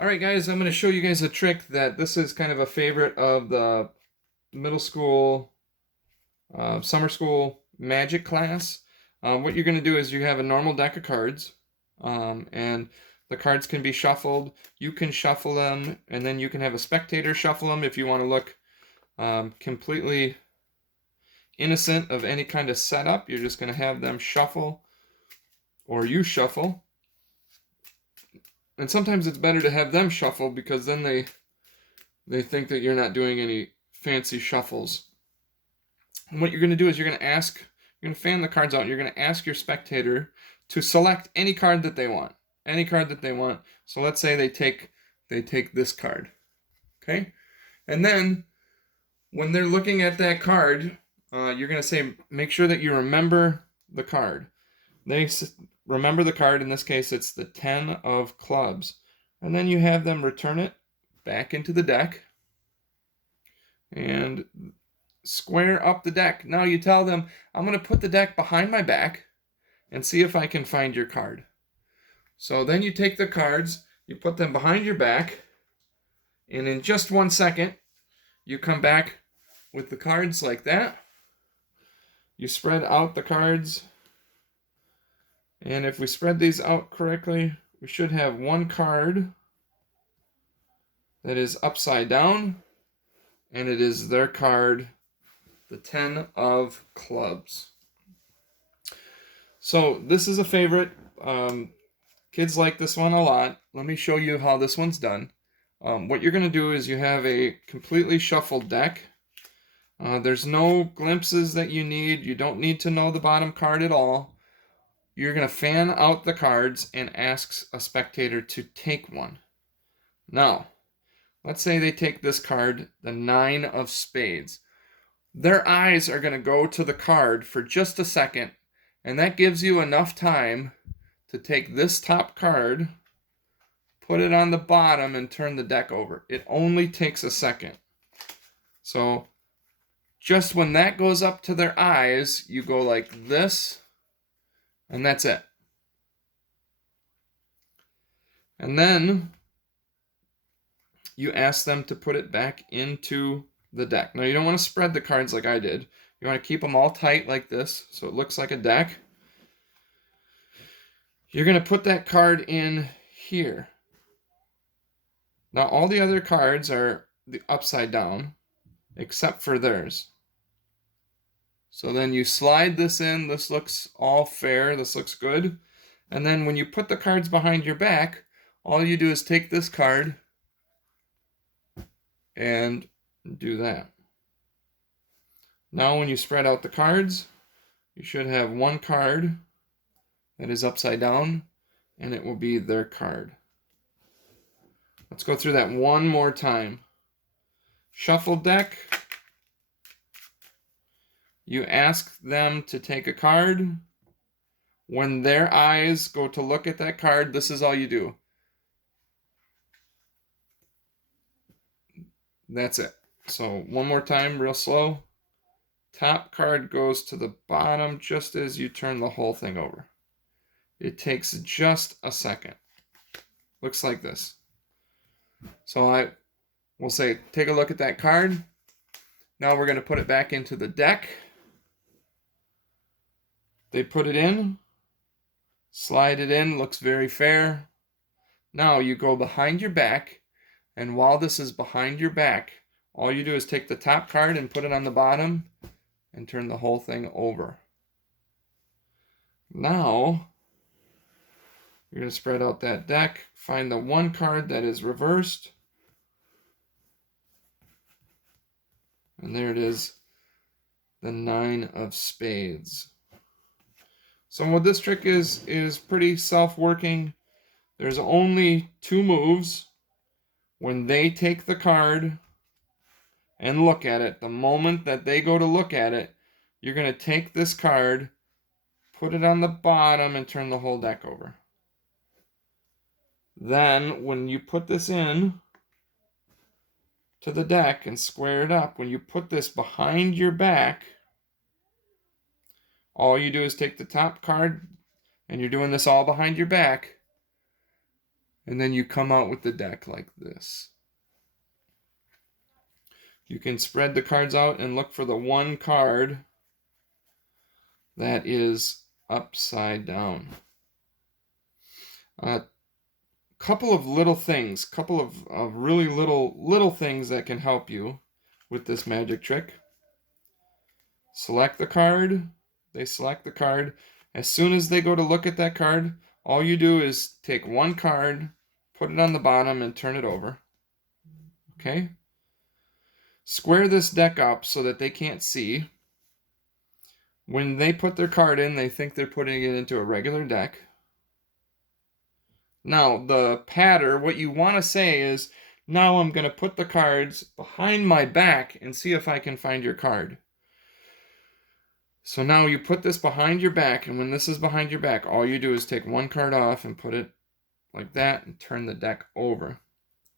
All right, guys, I'm going to show you guys a trick that this is kind of a favorite of the middle school, summer school magic class. What you're going to do is you have a normal deck of cards, and the cards can be shuffled. You can shuffle them, and then you can have a spectator shuffle them if you want to look completely innocent of any kind of setup. You're just going to have them shuffle, or you shuffle. And sometimes it's better to have them shuffle because then they think that you're not doing any fancy shuffles. And what you're going to do is you're going to fan the cards out and you're going to ask your spectator to select any card that they want. Any card that they want. So let's say they take this card. Okay? And then when they're looking at that card, you're going to say, make sure that you remember the card. They remember the card. In this case, it's the 10 of clubs. And then you have them return it back into the deck and square up the deck. Now you tell them, I'm going to put the deck behind my back and see if I can find your card. So then you take the cards, you put them behind your back, and in just 1 second, you come back with the cards like that. You spread out the cards, and if we spread these out correctly, we should have one card that is upside down, and it is their card, the 10 of clubs. So this is a favorite. Kids like this one a lot. Let me show you how this one's done. What you're going to do is you have a completely shuffled deck. There's no glimpses that you need. You don't need to know the bottom card at all. You're going to fan out the cards and ask a spectator to take one. Now, let's say they take this card, the 9 of spades. Their eyes are going to go to the card for just a second, and that gives you enough time to take this top card, put it on the bottom, and turn the deck over. It only takes a second. So just when that goes up to their eyes, you go like this, and that's it. And then you ask them to put it back into the deck. Now you don't want to spread the cards like I did. You want to keep them all tight like this so it looks like a deck. You're going to put that card in here. Now all the other cards are the upside down except for theirs. So then you slide this in. This looks all fair. This looks good. And then when you put the cards behind your back, all you do is take this card and do that. Now when you spread out the cards, you should have one card that is upside down, and it will be their card. Let's go through that one more time. Shuffle deck. You ask them to take a card. When their eyes go to look at that card, this is all you do. That's it. So one more time, real slow. Top card goes to the bottom just as you turn the whole thing over. It takes just a second. Looks like this. So I will say, take a look at that card. Now we're going to put it back into the deck. They put it in. Slide it in. Looks very fair. Now you go behind your back. And while this is behind your back, all you do is take the top card and put it on the bottom and turn the whole thing over. Now, you're going to spread out that deck, find the one card that is reversed, and there it is, the 9 of spades. So what this trick is pretty self-working. There's only 2 moves. When they take the card and look at it, the moment that they go to look at it, you're going to take this card, put it on the bottom, and turn the whole deck over. Then, when you put this in to the deck and square it up, when you put this behind your back, all you do is take the top card, and you're doing this all behind your back, And then you come out with the deck like this. You can spread the cards out and look for the one card that is upside down. Couple of little things, couple of really little things that can help you with this magic trick. Select the card. They select the card. As soon as they go to look at that card, all you do is take one card, put it on the bottom, and turn it over. Okay? Square this deck up so that they can't see. When they put their card in, they think they're putting it into a regular deck. Now, the pattern, what you want to say is, now I'm going to put the cards behind my back and see if I can find your card. So now you put this behind your back, and when this is behind your back, all you do is take one card off and put it like that and turn the deck over.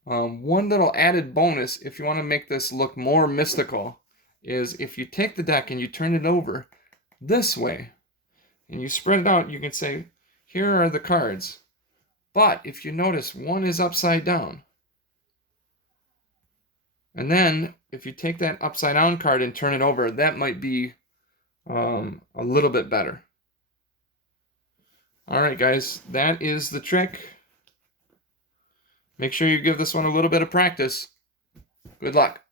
One little added bonus, if you want to make this look more mystical, is if you take the deck and you turn it over this way, and you spread it out, you can say, here are the cards. But if you notice, one is upside down. And then, if you take that upside down card and turn it over, that might be a little bit better. Alright guys, that is the trick. Make sure you give this one a little bit of practice. Good luck.